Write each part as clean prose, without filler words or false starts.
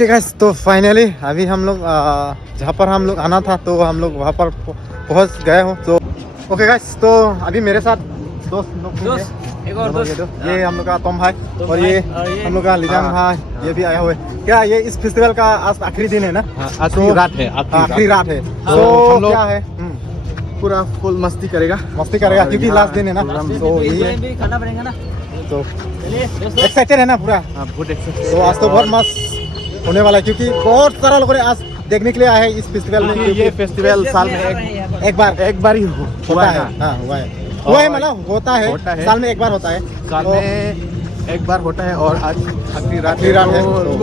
Okay guys, तो finally अभी हम लोग जहाँ पर हम लोग आना था तो हम लोग वहाँ पर पहुँच गए हो। तो ओके गाइस, तो अभी मेरे साथ दोस्त लोग भी हैं। एक और दोस्त ये हम लोग का तोम भाई और ये हम लोग का लिजांग भाई, ये भी आया हुए। क्या ये इस फेस्टिवल का आज आखिरी दिन है ना? आखिरी रात है, आखिरी रात है। तो तो हम लोग क्या है, पूरा फुल मस्ती करेगा क्योंकि लास्ट दिन है ना। तो ये भी खाना पड़ेगा ना, तो चलिए दोस्तों। एक्साइटेड है ना पूरा। बहुत एक्साइटेड। तो आज तो बहुत मस्त होने वाला है क्योंकि बहुत सारा लोगों ने आज देखने के लिए आए हैं इस फेस्टिवल में। क्योंकि ये फेस्टिवल साल में एक बार ही हुआ है। हाँ हुआ है मतलब होता है साल में एक बार होता है। साल में एक बार होता है और आज आखिरी रात है। तो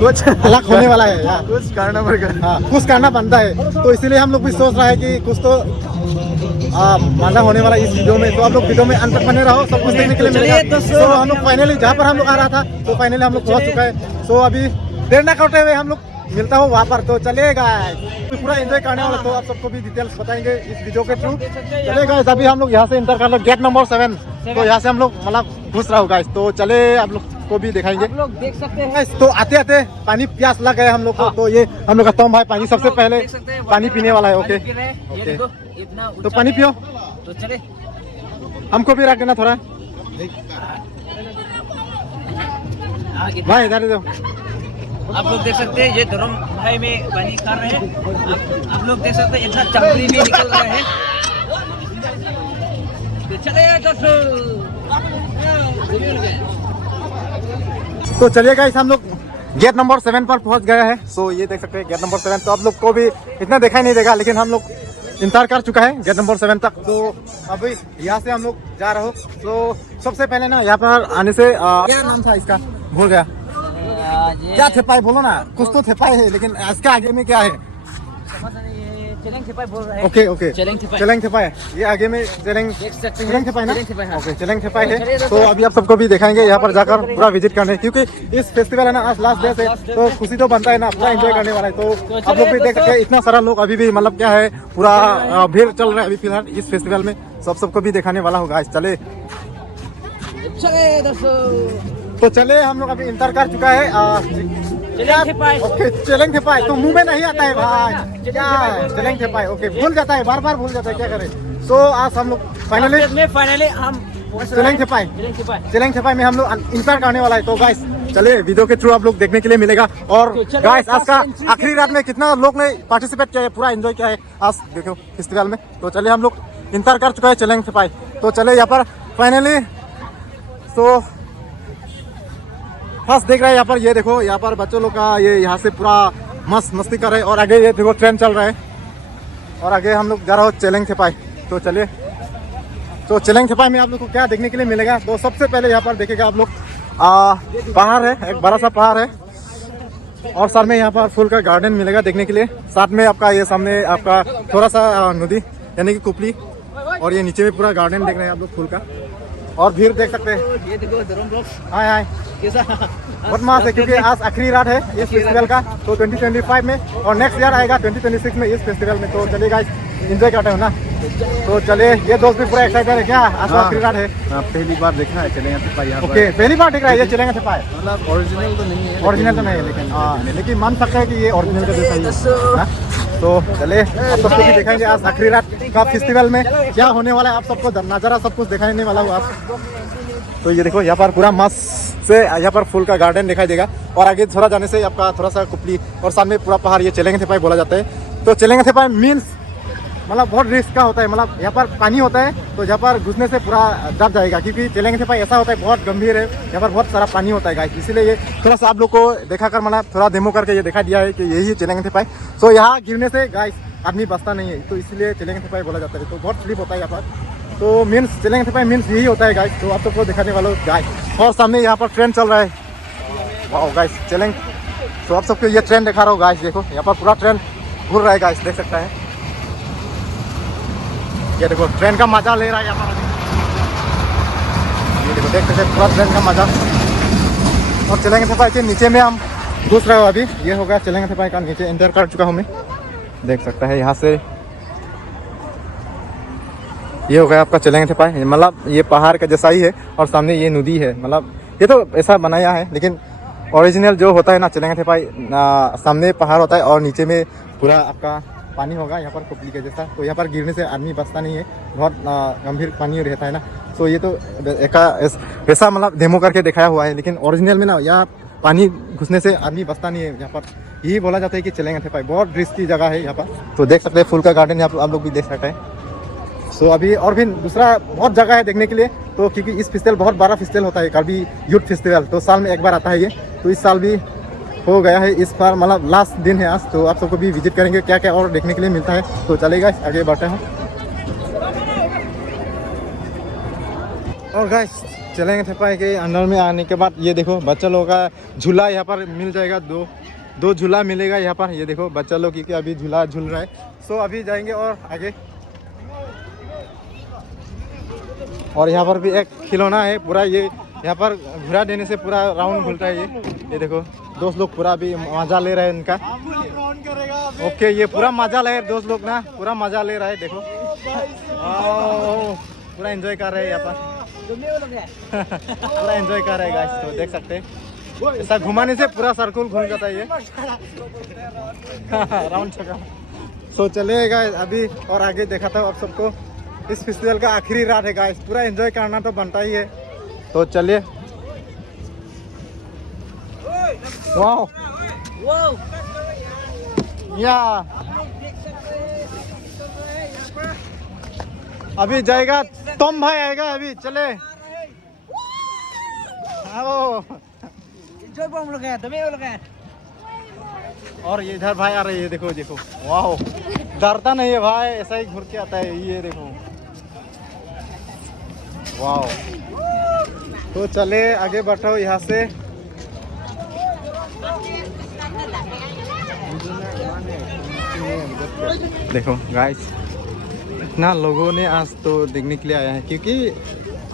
कुछ अलग होने वाला है यार। कुछ करना पड़ेगा। हाँ, कुछ करना बनता है। तो इसीलिए हम लोग भी सोच रहे हैं कि कुछ तो मजा होने वाला इस वीडियो में। तो आप लोग वीडियो में अंत तक बने रहो, सब कुछ देखने के लिए मिलेगा। तो हम लोग फाइनली जहाँ पर हम लोग आ रहा था तो फाइनली हम लोग पहुँच चुका है। सो अभी देर ना करते हुए हम लोग मिलता हूँ वहाँ पर। तो चलेगा पूरा एंजॉय करने वाला। तो आप सबको भी डिटेल्स बताएंगे इस वीडियो के थ्रू। चलेगा अभी हम लोग यहाँ से इंटर कर लो गेट नंबर 7। तो यहाँ से हम लोग मतलब घुस रहा होगा। तो चले आप लोग को भी दिखाएंगे। आप लोग देख सकते हैं। तो आते आते पानी प्यास लग गया हम लोग को। तो ये हम लोग का तोम भाई पानी सबसे पहले पानी पीने वाला है। ओके तो पानी पियो, तो चले हमको भी रख देना थोड़ा भाई, इधर दो। आप लोग देख सकते हैं ये धर्म भाई में पानी खा रहे हैं। आप लोग देख सकते हैं इतना चमड़ी में निकल रहा है। तो चले तो चलिए गाइस, हम लोग गेट नंबर 7 पर पहुंच गए हैं। सो ये देख सकते हैं गेट नंबर 7। तो आप लोग को भी इतना दिखाई नहीं देगा, लेकिन हम लोग इंतजार कर चुका है गेट नंबर 7 तक। तो अभी यहाँ से हम लोग जा रहे हो। तो सबसे पहले ना यहाँ पर आने से क्या नाम था इसका, भूल गया। क्या थेपाई बोलो ना, कुछ तो थेपाई है, लेकिन इसके आगे में क्या है? ओके चेलेंग थेपाई। ये आगे में चेलेंग थेपाई ना। ओके चेलेंग थेपाई है। तो अभी आप सबको भी दिखाएंगे यहाँ पर जाकर पूरा विजिट करने, क्योंकि इस फेस्टिवल है ना आज लास्ट डे है। तो खुशी तो बनता है ना, पूरा एंजॉय करने वाला है। तो आप लोग भी देख सकते हैं इतना सारा लोग अभी भी मतलब क्या है पूरा भीड़ चल रहा है अभी फिलहाल इस फेस्टिवल में। सबको भी दिखाने वाला होगा। चले तो चले, हम लोग अभी इंटर कर चुका है। ओके चेलेंग थेपाई तो मुंह में नहीं आता है भाई। क्या है चेलेंग थेपाई? ओके भूल जाता है, बार बार भूल जाता है, क्या करें। तो आज हम लोग फाइनली हम चेलेंग थेपाई में हम लोग इंटर करने वाला है। तो गाइस चले, वीडियो के थ्रू आप लोग देखने के लिए मिलेगा। और गाइस आज का आखिरी रात में कितना लोग ने पार्टिसिपेट किया है, पूरा एंजॉय किया है आज देखो फेस्टिवल में। तो चले, हम लोग इंटर कर चुका है चेलेंग थेपाई। तो चले यहाँ पर फाइनली। तो फर्स्ट देख रहे हैं यहाँ पर, ये देखो यहाँ पर बच्चों लोग का ये यहाँ से पूरा मस्त मस्ती कर रहे हैं। और आगे ये देखो ट्रेन चल रहा है और आगे हम लोग जा रहे हो चेलेंग थेपाई। तो चलिए, तो चेलेंग थेपाई में आप लोग को क्या देखने के लिए मिलेगा। तो सबसे पहले यहाँ पर देखेगा आप लोग पहाड़ है, एक बड़ा सा पहाड़ है। और साथ में यहाँ पर फूल का गार्डन मिलेगा देखने के लिए। साथ में आपका ये सामने आपका थोड़ा सा नदी यानी कि कुपली, और ये नीचे में पूरा गार्डन देख रहे हैं आप लोग फूल का। और भीड़ देख सकते हैं। ये देखो धर्म लोग हाय कैसा बहुत मस्त है, क्योंकि आज आखिरी रात है इस फेस्टिवल का। तो 2025 में और नेक्स्ट ईयर आएगा 2026 में इस फेस्टिवल में। तो चलिए गाइस एंजॉय करते हो ना। तो चले, ये दोस्त भी पूरा एक्साइटेड है। क्या आज आखिरी रात है? पहली बार देखा है चेलेंग थेपाई यहाँ पर। ओके पहली बार देख रहा है ये चेलेंग थेपाई। मतलब ओरिजिनल तो नहीं है, ओरिजिनल तो नहीं है, लेकिन मान सकते हैं कि ये ओरिजिनल का जैसा ही है। तो चले, आप सबको भी दिखाएंगे आज आखिरी रात का फेस्टिवल में क्या होने वाला है। आप सबको नज़ारा सब कुछ दिखाने वाला हूँ आप। तो ये देखो यहाँ पर पूरा मस्त से यहाँ पर फूल का गार्डन दिखाई देगा। और आगे थोड़ा जाने से आपका थोड़ा सा कुपली और सामने पूरा पहाड़, ये चेलेंग थेपाई बोला जाता है। तो चेलेंग थेपाई मीन्स मतलब बहुत रिस्क का होता है। मतलब यहाँ पर पानी होता है तो यहाँ पर घुसने से पूरा डर जाएगा, क्योंकि चेलेंग थेपाई ऐसा होता है बहुत गंभीर है। यहाँ पर बहुत सारा पानी होता है गाइस, इसीलिए ये थोड़ा सा आप लोग को देखा कर मतलब थोड़ा डेमो करके ये दिखा दिया है कि यही चेलेंग थेपाई। तो यहाँ गिरने से गाइस आदमी बचता नहीं है, तो इसलिए चेलेंग थेपाई बोला जाता है। तो बहुत स्लिप होता है यहाँ पर। तो मीन्स चेलेंग थेपाई मीन्स यही होता है गाइस। तो आप सबको दिखाने वाला गाइस। और सामने यहाँ पर ट्रेन चल रहा है। वाह गाइस चेलेंग। तो आप सबको ये ट्रेन दिखा रहा हूँ गाइस। देखो यहाँ पर पूरा ट्रेन घूर रहा है गाइस, देख सकता है। ये देखो ट्रेन का मजा ले रहा है यहाँ पर। ये देखो देख सकते हैं पूरा ट्रेन का मजा। और चेलेंग थेपाई के नीचे में हम घुस रहे हो अभी। ये होगा चेलेंग थेपाई का नीचे एंटर कर चुका हूँ मैं, देख सकता है यहाँ से। ये हो गया आपका चेलेंग थेपाई। मतलब ये पहाड़ का जैसा ही है और सामने ये नदी है। मतलब ये तो ऐसा बनाया है, लेकिन ओरिजिनल जो होता है ना चलेंगे थे भाई, सामने पहाड़ होता है और नीचे में पूरा आपका पानी होगा यहाँ पर कुपली के जैसा। तो यहाँ पर गिरने से आदमी बचता नहीं है, बहुत गंभीर पानी रहता है ना। तो ये तो वैसा मतलब डेमो करके दिखाया हुआ है, लेकिन ओरिजिनल में ना यहाँ पानी घुसने से आदमी बचता नहीं है। यहाँ पर यही बोला जाता है कि चलेंगे थे भाई, बहुत रिस्की जगह है यहाँ पर। तो देख सकते हैं फूल का गार्डन यहाँ पर आप लोग भी देख सकते हैं। सो अभी और भी दूसरा बहुत जगह है देखने के लिए। तो क्योंकि इस फेस्टिवल बहुत बड़ा फेस्टिवल होता है कार्बी यूथ फेस्टिवल, तो साल में एक बार आता है ये। तो इस साल भी हो गया है, इस बार मतलब लास्ट दिन है आज। तो आप सबको भी विजिट करेंगे क्या क्या और देखने के लिए मिलता है। तो चलेगा आगे बढ़ते हैं। और गाइस चलेंगे थे पाए के अंदर में आने के बाद ये देखो बच्चा लोगों का झूला यहाँ पर मिल जाएगा। दो झूला मिलेगा यहाँ पर। ये देखो बच्चा लोग क्योंकि अभी झूला झूल रहा है। सो अभी जाएंगे और आगे। और यहाँ पर भी एक खिलौना है पूरा, ये यहाँ पर घुरा देने से पूरा राउंड घूमता है ये देखो दोस्त लोग पूरा भी मजा ले रहे हैं इनका। ओके ये पूरा मजा ले दोस्त लोग ना, पूरा मजा ले रहा है देखो, पूरा एंजॉय कर रहे हैं यहाँ पर। पूरा एंजॉय कर रहे हैं गाइस। तो देख सकते हैं ऐसा घुमाने से पूरा सर्कल घूम जाता है ये राउंड चक्कर। सो चलिए गाइस अभी और आगे दिखाता हूँ आप सबको। इस फेस्टिवल का आखिरी रात है गाइस, पूरा एंजॉय करना तो बनता ही है। तो चलिए। वाओ या अभी जाएगा तुम भाई आएगा अभी, चले आओ। और ये इधर भाई आ रहे हैं, देखो देखो वाओ, डरता नहीं है भाई, ऐसा ही घूर के आता है ये देखो वाओ। तो चले आगे बढ़ो यहाँ से। देखो गाइस इतना लोगों ने आज तो देखने के लिए आया है, क्योंकि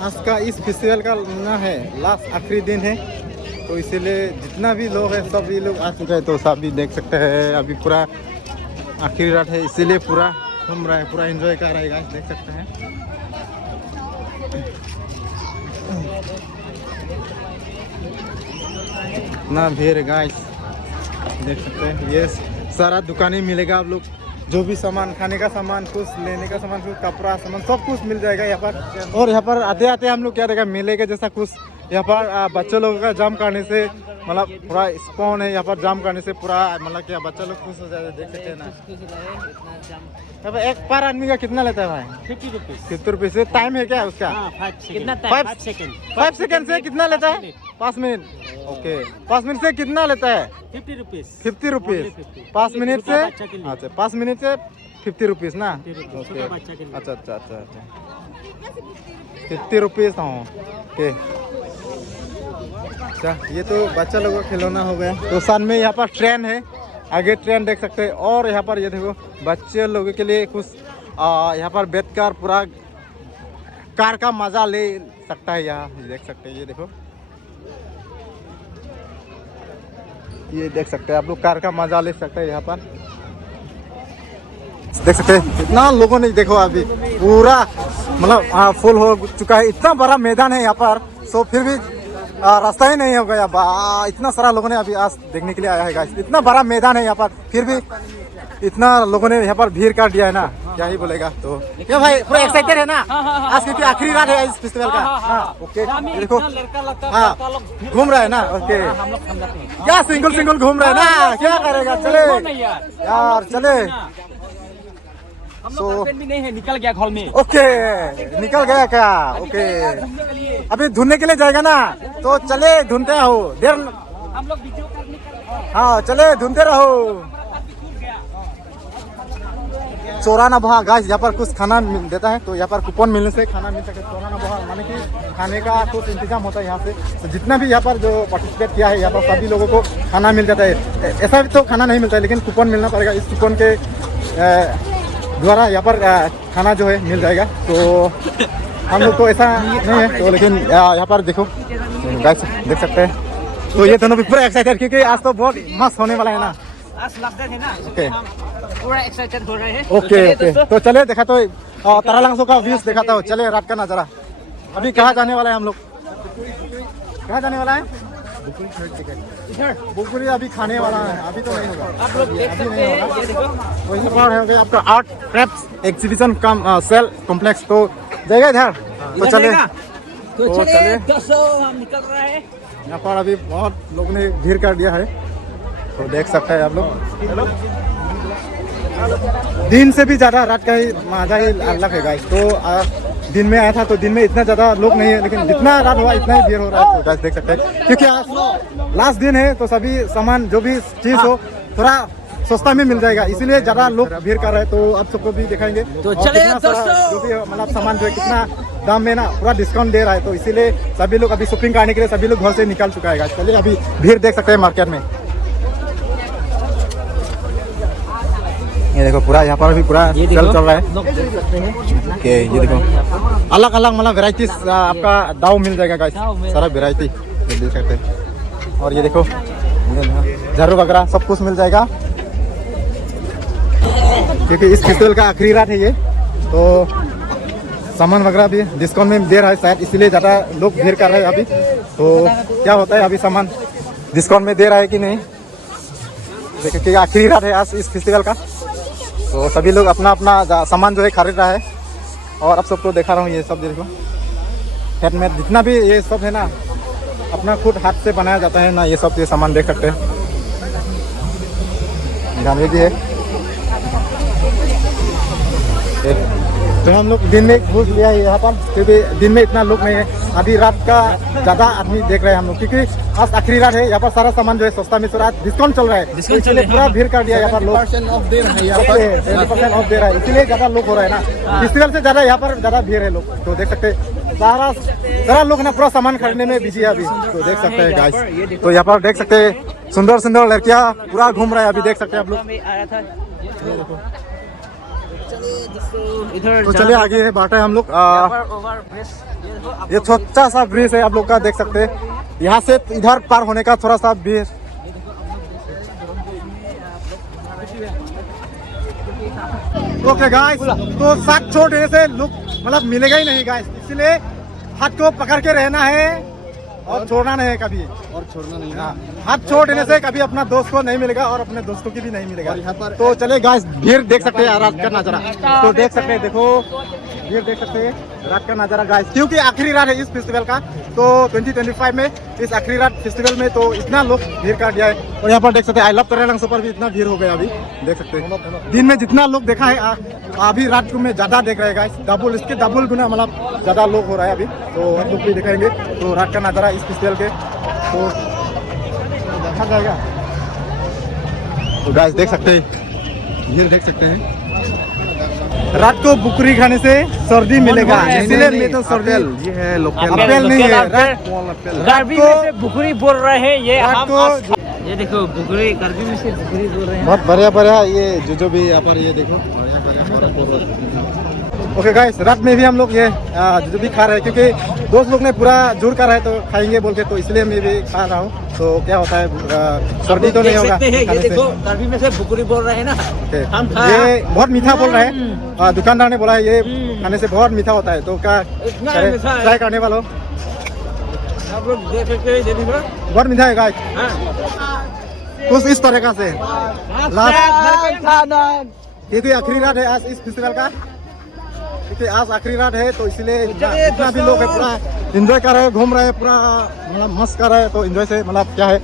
आज का इस फेस्टिवल का ना है लास्ट आखिरी दिन है। तो इसीलिए जितना भी लोग हैं सब ये लोग आ चुके हैं। तो सब भी देख सकते हैं अभी पूरा आखिरी रात है, इसीलिए पूरा घूम रहा है, पूरा एंजॉय कर रहा है गाइस, देख सकते हैं। इतना भीड़ है गाइस, देख सकते हैं। ये सारा दुकानें मिलेगा आप लोग, जो भी सामान खाने का सामान, कुछ लेने का सामान, कुछ कपड़ा सामान, सब कुछ मिल जाएगा यहाँ पर। और यहाँ पर आते आते हम लोग क्या देखा मेले के जैसा कुछ यहाँ पर बच्चों लोगों का जाम करने से मतलब पूरा स्पॉन है यहाँ पर, जाम करने से पूरा मतलब क्या बच्चा लोग खुश हो जाते हैं, देख सकते हैं ना। अब एक पर आदमी का कितना लेता है भाई? 50 रुपीज। 50 रुपीज से टाइम है क्या उसका? कितना? 5 सेकेंड से कितना लेता है? 5 मिनट। ओके 5 मिनट से कितना लेता है? 50 रुपीज। 50 रुपीज 5 मिनट से। अच्छा 5 मिनट से 50 रुपीज ना। ओके अच्छा अच्छा अच्छा अच्छा 50 रुपीज। हाँ ओके। अच्छा ये तो बच्चा लोगों का खिलौना हो गया। तो साथ में यहाँ पर ट्रेन है, आगे ट्रेन देख सकते हैं। और यहाँ पर ये देखो बच्चे लोगों के लिए कुछ यहाँ पर बैठकर पूरा कार का मजा ले सकता है, यहाँ देख सकते हैं। ये देखो ये देख सकते हैं आप लोग, कार का मजा ले सकते हैं यहाँ पर, देख सकते हैं। इतना लोगों ने देखो अभी पूरा मतलब फुल हो चुका है, इतना बड़ा मैदान है यहाँ पर। सो फिर भी रास्ता ही नहीं हो गया, इतना सारा लोगों ने अभी आज देखने के लिए आया है गाइस। इतना बड़ा मैदान है यहाँ पर, फिर भी इतना लोगों ने यहाँ पर भीड़ कर दिया है ना, क्या ही बोलेगा। तो क्या भाई पूरा एक्साइटेड है ना आज, क्योंकि आखिरी रात है इस फेस्टिवल का। हाँ ओके देखो हाँ घूम रहा है ना। ओके क्या सिंगल घूम रहा है ना, क्या करेगा, चले यार चले। भी नहीं है, निकल गया घर में। ओके निकल गया क्या? ओके अभी ढूंढने के लिए जाएगा ना, तो चले ढूंढते हो देर। हम लोग वीडियो करने का। हाँ चले ढूंढते रहो। चौराना बहा गाइस, यहाँ पर कुछ खाना देता है, तो यहाँ पर कूपन मिलने से खाना मिल सकता है। चौराना बहा माने कि खाने का कुछ इंतजाम होता है यहाँ से। तो जितना भी यहाँ पर जो पार्टिसिपेट किया है यहाँ पर सभी लोगों को खाना मिल जाता है। ऐसा भी तो खाना नहीं मिलता है, लेकिन कूपन मिलना पड़ेगा। इस कूपन के द्वारा यहाँ पर खाना जो है मिल जाएगा। तो हम लोग तो ऐसा नहीं है, तो लेकिन यहाँ पर देखो गाइस देख सकते हैं। तो ये दोनों भी पूरा एक्साइटेड, क्योंकि आज तो बहुत मस्त होने वाला है ना। आज लास्ट डे है ना, ओके पूरा एक्साइटेड हो रहे हैं। ओके ओके तो चले देखा तो तारालांसो का व्यूज दिखाता हूँ। चले रात का नज़ारा। अभी कहाँ जाने वाला है हम लोग? कहाँ जाने वाला है? बुकुरी थर्ड टिकट। इधर बुकुरी अभी खाने वाला है, अभी तो नहीं होगा। आप लोग देख सकते हैं, ये देखो तो यहाँ पर है आपका art craft exhibition cum sale complex. तो जाएगा इधर, तो इधर चले जाएगा? तो तो चलिए चले। दोस्तों हम निकल रहे हैं। यहाँ पर अभी बहुत लोग ने भीड़ कर दिया है, तो देख सकते हैं आप लोग। दिन से भी ज़्यादा रात का ही मजा ही अलग है गाइस। तो दिन में आया था तो दिन में इतना ज़्यादा लोग नहीं है, लेकिन जितना रात हुआ इतना ही भीड़ हो रहा है। तो गाइस देख सकते हैं, क्योंकि आज लास्ट दिन है तो सभी सामान जो भी चीज़ हो थोड़ा सस्ता में मिल जाएगा, इसीलिए ज़्यादा लोग भीड़ कर रहे हैं। तो आप सबको भी दिखाएंगे तो और चलिए कितना सारा दोस्तों। जो भी मतलब सामान जो है कितना दाम में ना पूरा डिस्काउंट दे रहा है। तो इसीलिए सभी लोग अभी शॉपिंग करने के लिए सभी लोग घर से निकल चुका है गाइस। चलिए अभी भीड़ देख सकते हैं मार्केट में। ये देखो पूरा यहाँ पर भी पूरा ये सेल देखो चल रहा है। लोग देख सकते हैं। ओके, ये देखो अलग अलग मतलब वेराइटीज आपका दाव मिल जाएगा गाइस, दाव में। सारा वेराइटी देख सकते हैं। और ये देखो झाड़ू वगैरह सब कुछ मिल जाएगा, क्योंकि इस फेस्टिवल का आखिरी रात है ये। तो सामान वगैरह भी डिस्काउंट में दे रहा है शायद, इसीलिए ज़्यादा लोग भीड़ कर रहे हैं अभी। तो क्या होता है अभी सामान डिस्काउंट में दे रहा है कि नहीं, देखिए कि आखिरी रात है आज इस फेस्टिवल का। तो सभी लोग अपना अपना सामान जो है खरीद रहा है। और अब सबको दिखा रहा हूँ, ये सब देखो हैंडमेड जितना भी ये सब है ना, अपना खुद हाथ से बनाया जाता है ना, ये सब ये सामान देख सकते हैं। गाने भी है। तो हम लोग दिन में घुस लिया है यहाँ पर, क्योंकि दिन में इतना लोग नहीं है। अभी रात का ज़्यादा आदमी देख रहे हैं हम लोग, क्योंकि आज आखिरी रात है। यहाँ पर सारा सामान जो है सस्ता में थोड़ा डिस्काउंट चल रहा है, तो इसलिए पूरा भीड़ कर दिया यहाँ पर लोग। 10% ऑफ दे रहा है यहाँ पर। 70% ऑफ दे रहा है, इसीलिए ज़्यादा लोग हो रहा है ना। फेस्टिवल से ज़्यादा यहाँ पर ज़्यादा भीड़ है लोग। तो देख सकते हैं सारा लोग ना पूरा सामान खरीदने में बिजी है अभी। तो देख सकते हैं गाइस, तो यहाँ पर देख सकते हैं सुंदर सुंदर लड़कियाँ पूरा घूम रहा है अभी, देख सकते हैं आप लोग। आया था इधर। तो चलिए आगे बढ़ते हैं हम लोग। ये छोटा सा ब्रिज है आप लोग का, देख सकते हैं। यहाँ से इधर पार होने का थोड़ा सा ब्रिज। ओके गाइस, तो साथ छोड़ देने से लोग मतलब मिलेगा ही नहीं गाइस, इसलिए हाथ को पकड़ के रहना है और छोड़ना नहीं है कभी। और छोड़ना नहीं है। हाँ, हाथ छोड़ देने से कभी अपना दोस्त को नहीं मिलेगा और अपने दोस्तों की भी नहीं मिलेगा। और यहाँ पर- तो चले गाइस, भीड़ देख सकते हैं रात का नजारा। तो देख सकते हैं, देखो भीड़ देख सकते हैं रात का नजारा गाइस, क्योंकि आखिरी रात है इस फेस्टिवल का। तो 2025 में इस आखिरी रात फेस्टिवल में तो इतना लोग भीड़ कर दिया है। और यहाँ पर देख सकते हैं आई लव तरेलंग पर भी इतना भीड़ हो गया अभी, देख सकते हैं। दिन में जितना लोग देखा है अभी रात में ज़्यादा देख रहे हैं गाइस, डबल इसके डबल गुना मतलब ज़्यादा लोग हो रहा है अभी। तो हम लोग भी दिखाएंगे तो रात का नज़ारा इस फेस्टिवल के, तो देखा जाएगा। तो गाइस देख सकते हैं, भीड़ देख सकते हैं। रात को बुकरी खाने से सर्दी मिलेगा, इसीलिए मैं तो सर्दी। ये है लोकल अपेल नहीं है, गर्मी में से बुकरी बोल रहे हैं ये रात हम। को ये देखो बुकरी, गर्मी में से बुकरी बोल रहे हैं। बहुत बढ़िया बढ़िया ये जो भी यहाँ पर ये देखो। ओके गाइस, रात में भी हम लोग ये जो भी खा रहे हैं, क्योंकि दोस्त लोग ने पूरा जोर कर रहा है तो खाएंगे बोल के, तो इसलिए मैं भी खा रहा हूँ। तो क्या होता है सर्दी तो नहीं देख होगा सकते हैं, ये खाने से। देखो गर्मी में से बुकरी बोल रहे हैं ना। ओके, हम ये बहुत मीठा बोल रहा है। दुकानदार ने बोला है ये खाने से बहुत मीठा होता है, तो क्या इतना करें, मीठा है। ट्राई करने वालों। आप लोग देख सकते हैं, ये देखो। बहुत मीठा है गाइस, हाँ। कुछ इस तरह से। लास्ट खाना। क्योंकि आखिरी रात है आज इस फेस्टिवल का, क्योंकि आज आखिरी रात है तो इसलिए चलिए जितना भी लोग है पूरा एंजॉय कर रहे हैं, घूम रहे हैं, पूरा मतलब मस्त कर रहे हैं। तो एंजॉय से मतलब क्या है,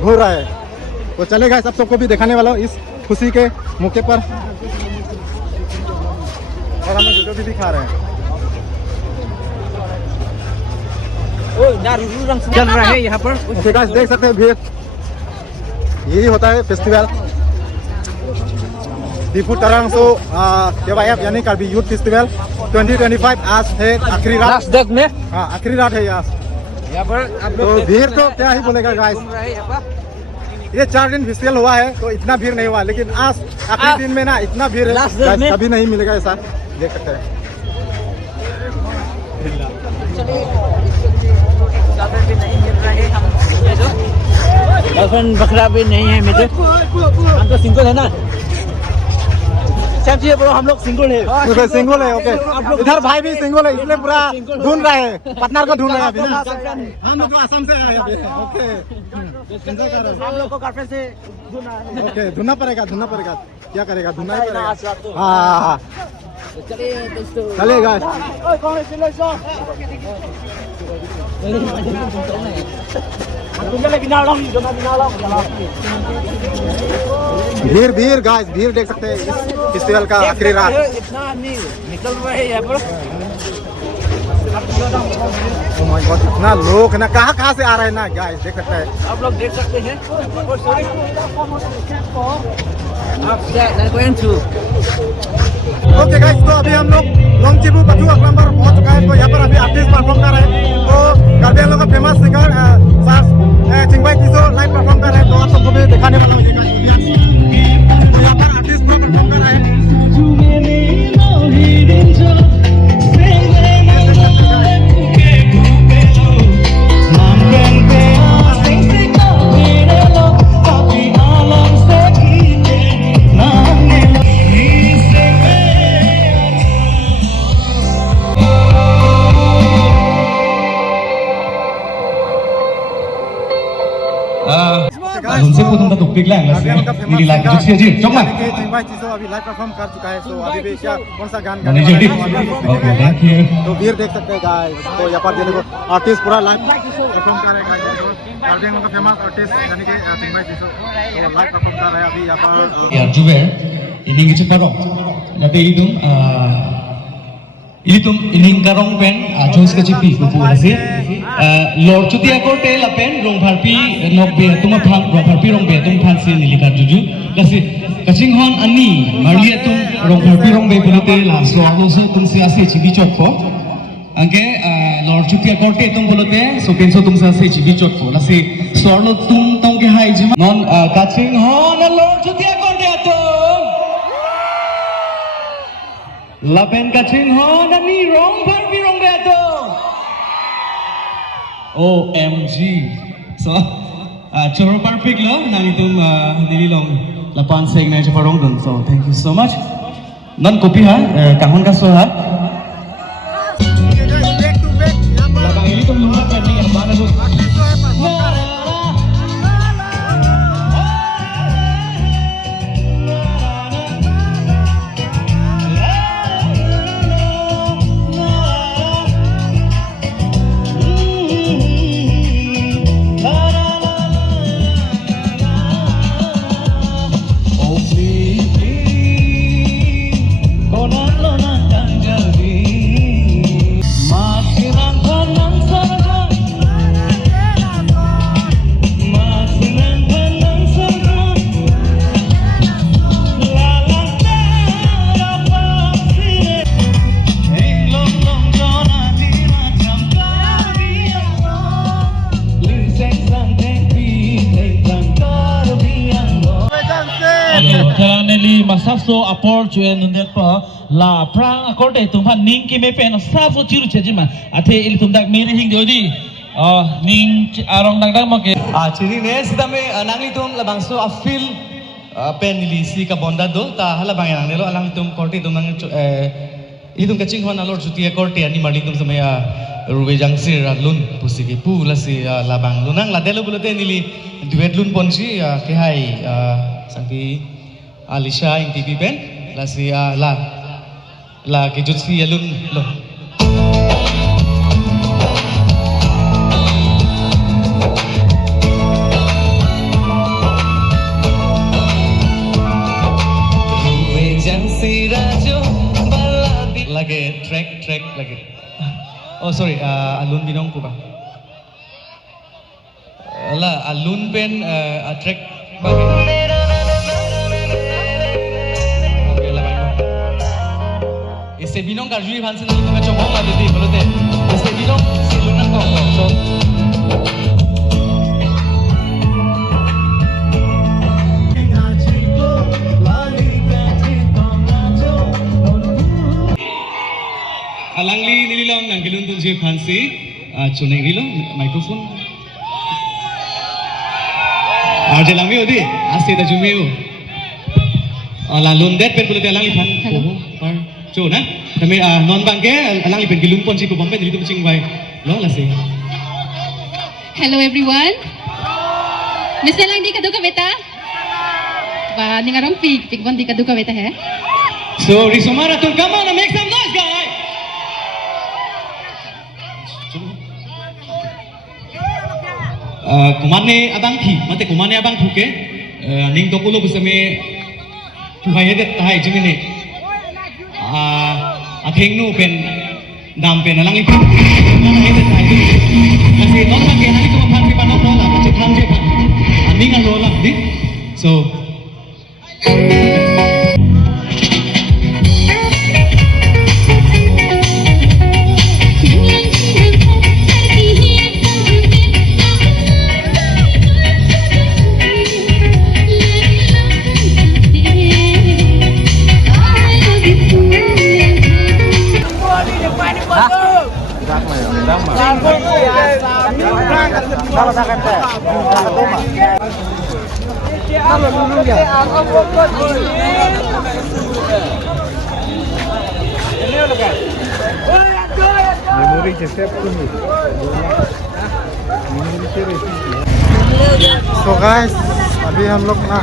घूम रहा है। तो चलेगा सब सबको भी दिखाने वाला हूँ इस खुशी के मौके पर। और हम जो भी खा रहे हैं। चल रहा है यहाँ पर। ओके गाइस, देख सकते हैं भीड़, यही होता है फेस्टिवल दीपू तरंग यानी कार्बी यूथ फेस्टिवल 2025। आज है आखिरी रात। लास्ट डेट में हाँ, आखिरी रात है आज। यहाँ पर आप तो लोग देख भीड़ सकते तो हैं, क्या ही बोलेगा गाइस। घूम रहे हैं यहाँ पर। ये 4 दिन फेस्टिवल हुआ है तो इतना भीड़ नहीं हुआ, लेकिन आज आखिरी दिन में ना इतना भीड़ है Last day guys, में- कभी नहीं मिलेगा ऐसा, देख सकते हैं। गर्लफ्रेंड भी नहीं मिल रहे हम ये जो गर्लफ्रेंड बकरा भी नहीं है मुझे, हम तो सिंगल है ना। चाहिए ब्रो, हम लोग सिंगल है। ओके सिंगल है, ओके। इधर भाई भी सिंगल है, इसलिए पूरा ढूंढ रहे हैं, पार्टनर को ढूंढ रहे हैं अभी ना। हम लोग तो असम से आए अभी, ओके। एंजॉय कर रहे हैं। हम लोग को गर्लफ्रेंड से ढूंढना है। ओके, ढूंढना पड़ेगा, क्या करेगा, ढूंढना ही पड़ेगा। हाँ चलिए दोस्तों, चलेगा। भीड़ भीड़ गाइस, भीड़ देख सकते हैं इस फेस्टिवल का आखिरी रात। इतना आदमी निकल रहे हैं यहाँ पर। ओह माय गॉड, इतना लोग ना, कहाँ से आ रहे हैं ना गाइस, देख सकते हैं। आप लोग देख सकते हैं। ओके गाइस, तो अभी हम लोग लोंगचिबू बथु अकलम पर पहुंच चुका है। तो यहाँ पर अभी आर्टिस्ट परफॉर्म कर रहे हैं। तो कार्बी आंगलॉन्ग का फेमस सिंगर चिंगबाई टिसो लाइव परफॉर्म कर रहे हैं। तो आप सबको भी दिखाने वाला हूँ ये गाइस। तो यहाँ पर आर्टिस्ट पूरा परफॉर्म कर रहे हैं। Unse po tungta tupik lang Karbi Anglong का famous nililag singer juksi aja chokma चिंगबाई टिसो अभी लाइव परफॉर्म कर चुका है। तो अभी भी क्या कौन सा गान Manager गाने di. वाला है, वो Okay, देखेंगे। thank you. तो भीड़ देख सकते हैं गाइस। तो यहाँ पर देखो आर्टिस्ट पूरा लाइव परफॉर्म कर रहे हैं गाइस। कार्बी आंगलॉन्ग का फेमस आर्टिस्ट यानी कि चिंगबाई टिसो लाइव परफॉर्म कर रहे हैं अभी यहाँ पर। Ya juber ini gitu parong tapi ining karong pen jos ka chipi ko pura si lord chutia ko tel pen rong pharpi nok be tuma phang rong pharpi rong be tum phan si nilika juju kasi kaching hon ani marlia tum rong pharpi rong be bulute la so alo so tum si ase chibi chok ko angke lord chutia ko te tum bulute so penso tum sa ase chibi chok ko la si sorlo tum tong ke hai jima non kaching hon lord chutia ko te tum Lapen kaching ho nani wrong pharpi wrong beto. OMG. So choro perfect lo nang itum dili long lapan seg na chapa wrong dun. So thank you so much. Non copy ha kahon ka so ha. Labang ili tum lumna pending yang mana tu. Janganlah masafso apor cuan nundet pa la prang akorde tumpan ning kime pen safso ciru cejima ate il tumdak meri hing diodi ning arong dagdag make Ciri ne sida me nang itum labang so afil pen nili si ka bonda do ta hala bang yang nelo alang itum korte itum nang itum kaching hon alor chutia korte ani mali itum samaya ruwe jangsir lun pusiki pu la si labang lunang la delo bulote nili duet lun ponsi ke hai sangpi Alisha yang TV pen la si la ke jutsi alun lo lagi track lagi. Oh sorry, alun binong ko ba? Alun pen track bagi. Okay, laban ko. Ise binong karjui hansen alun ka chomong adi di bolote. Ise binong si lunan ko. So Alangli nililong nang gilun tu je fancy chunai nilong microphone. Arje langmi odi asti ta jumeu. là luôn đét bên kulit alang lipan par chu na kami non bangke alang lipan gilung pon si ko bombe dili tum sing vai lo la si Hello everyone. Mr. lang di kaduka beta. Ba ningarong pig bon di kaduka beta hai. so Risomara tul come on make some noise guys kumane abang thi mate kumane abang thuke ning tokulo busame tuhai hedet tahai jingine atheng nu pen dam pen alang lipan hedet tahai jingine kasi non bangke hani ko phan ki panok rola che tham je phan ning an rola di so Kalau tak kata, kalau tu mah. Memori जैसे अपनी So guys, अभी हम लोग ना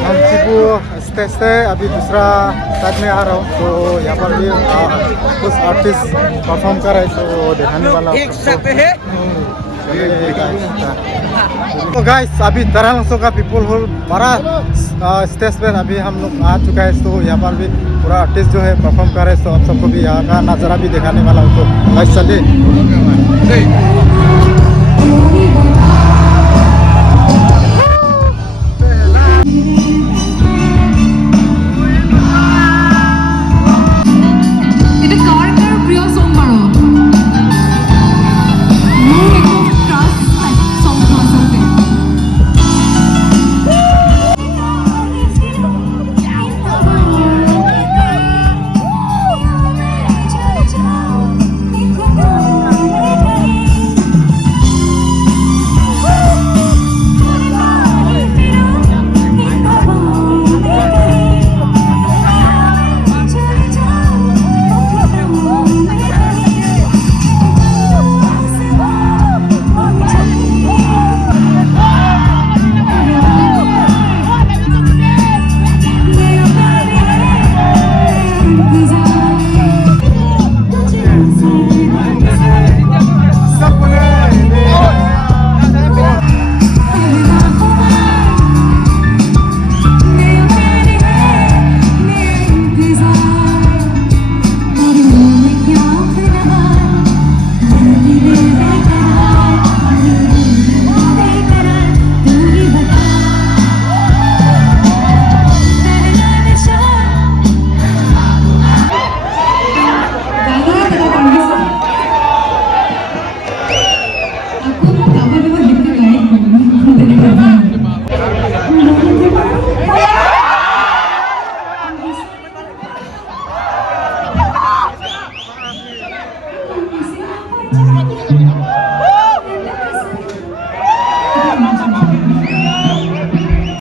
हमचिपू stage से अभी दूसरा side में आ रहा हूँ तो यहाँ पर भी कुछ आर्टिस्ट परफॉर्म कर रहे हैं तो दिखाने वाला तो गाइस अभी दरालसो का पीपल हॉल बड़ा स्टेज पे अभी हम लोग आ चुका है तो यहाँ पर भी पूरा आर्टिस्ट जो है परफॉर्म कर रहे हैं तो आप सबको भी यहाँ का नज़ारा भी दिखाने वाला हूँ तो गाइस चलिए